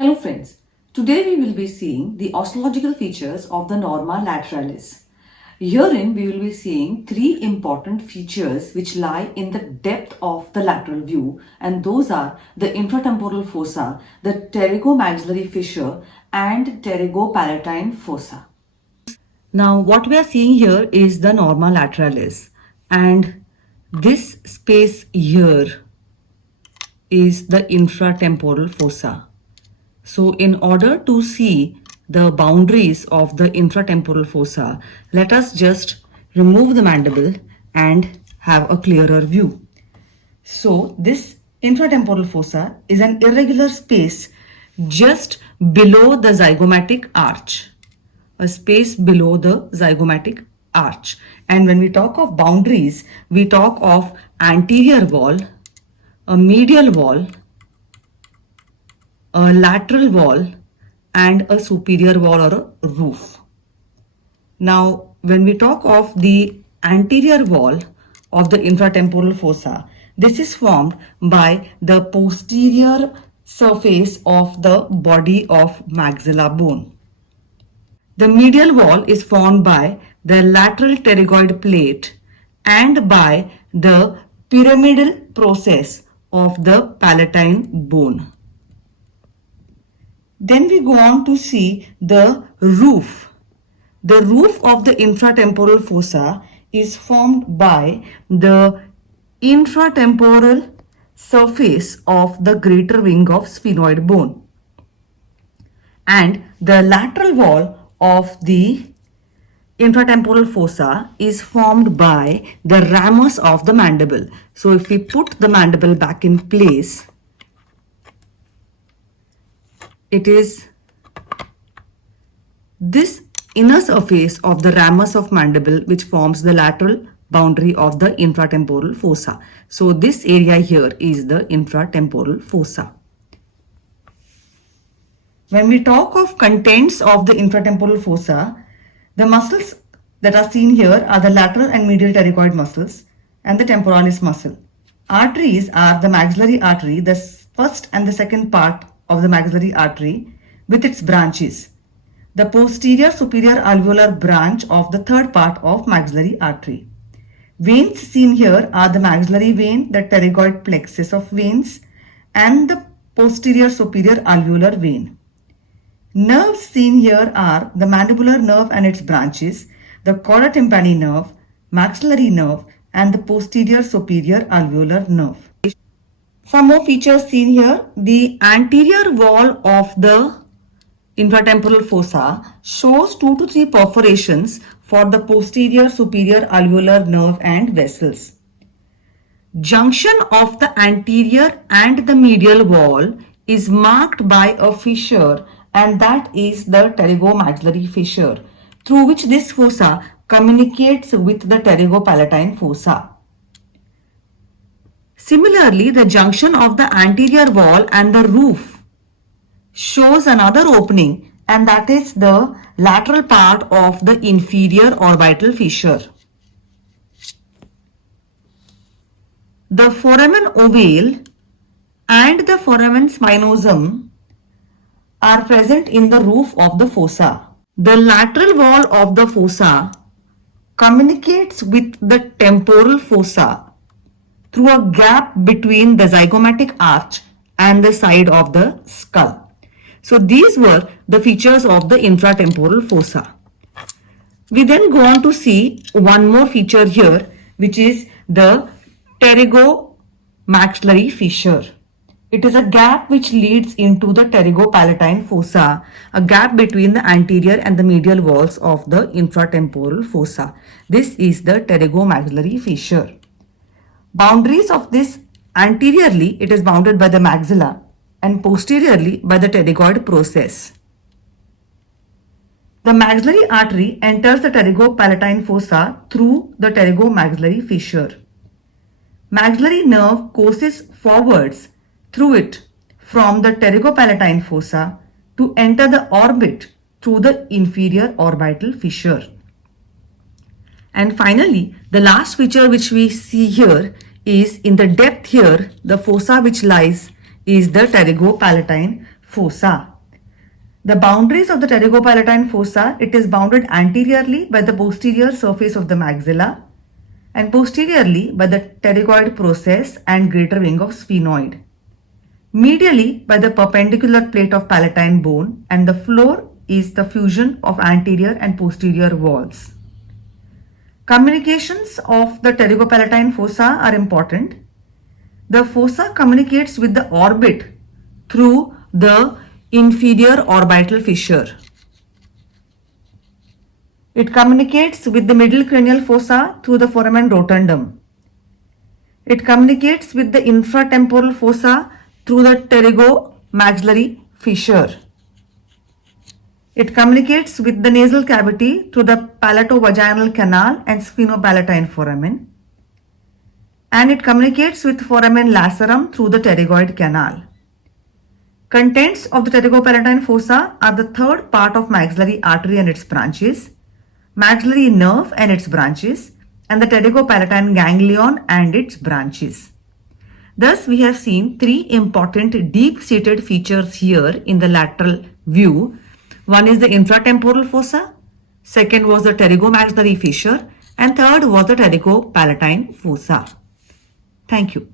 Hello friends, today we will be seeing the osteological features of the norma lateralis. Herein we will be seeing three important features which lie in the depth of the lateral view, and those are the infratemporal fossa, the pterygomaxillary fissure and pterygopalatine fossa. Now what we are seeing here is the norma lateralis, and this space here is the infratemporal fossa. So in order to see the boundaries of the infratemporal fossa, let us just remove the mandible and have a clearer view. So this infratemporal fossa is an irregular space just below the zygomatic arch, a space below the zygomatic arch. And when we talk of boundaries, we talk of anterior wall, a medial wall, a lateral wall, and a superior wall or a roof. Now, when we talk of the anterior wall of the infratemporal fossa, this is formed by the posterior surface of the body of maxilla bone. The medial wall is formed by the lateral pterygoid plate and by the pyramidal process of the palatine bone. Then we go on to see the roof. The roof of the infratemporal fossa is formed by the infratemporal surface of the greater wing of sphenoid bone. And the lateral wall of the infratemporal fossa is formed by the ramus of the mandible. So if we put the mandible back in place, it is this inner surface of the ramus of mandible which forms the lateral boundary of the infratemporal fossa. So this area here is the infratemporal fossa. When we talk of contents of the infratemporal fossa, the muscles that are seen here are the lateral and medial pterygoid muscles and the temporalis muscle. Arteries are the maxillary artery, the first and the second part of the maxillary artery with its branches, the posterior superior alveolar branch of the third part of maxillary artery. Veins seen here are the maxillary vein, the pterygoid plexus of veins, and the posterior superior alveolar vein. Nerves seen here are the mandibular nerve and its branches, the chorda tympani nerve, maxillary nerve, and the posterior superior alveolar nerve. Some more features seen here. The anterior wall of the infratemporal fossa shows 2 to 3 perforations for the posterior superior alveolar nerve and vessels. Junction of the anterior and the medial wall is marked by a fissure, and that is the pterygomaxillary fissure, through which this fossa communicates with the pterygopalatine fossa. Similarly, the junction of the anterior wall and the roof shows another opening, and that is the lateral part of the inferior orbital fissure. The foramen ovale and the foramen spinosum are present in the roof of the fossa. The lateral wall of the fossa communicates with the temporal fossa through a gap between the zygomatic arch and the side of the skull. So these were the features of the infratemporal fossa. We then go on to see one more feature here, which is the pterygomaxillary fissure. It is a gap which leads into the pterygopalatine fossa, a gap between the anterior and the medial walls of the infratemporal fossa. This is the pterygomaxillary fissure. Boundaries of this: anteriorly it is bounded by the maxilla and posteriorly by the pterygoid process. The maxillary artery enters the pterygopalatine fossa through the pterygomaxillary fissure. Maxillary nerve courses forwards through it from the pterygopalatine fossa to enter the orbit through the inferior orbital fissure. And finally, the last feature which we see here is in the depth here, the fossa which lies is the pterygopalatine fossa. The boundaries of the pterygopalatine fossa, it is bounded anteriorly by the posterior surface of the maxilla and posteriorly by the pterygoid process and greater wing of sphenoid. Medially by the perpendicular plate of palatine bone, and the floor is the fusion of anterior and posterior walls. Communications of the pterygopalatine fossa are important. The fossa communicates with the orbit through the inferior orbital fissure. It communicates with the middle cranial fossa through the foramen rotundum. It communicates with the infratemporal fossa through the pterygomaxillary fissure. It communicates with the nasal cavity through the palatovaginal canal and sphenopalatine foramen. And it communicates with foramen lacerum through the pterygoid canal. Contents of the pterygopalatine fossa are the third part of maxillary artery and its branches, maxillary nerve and its branches, and the pterygopalatine ganglion and its branches. Thus, we have seen three important deep-seated features here in the lateral view. One is the infratemporal fossa, second was the pterygomaxillary fissure, and third was the pterygopalatine fossa. Thank you.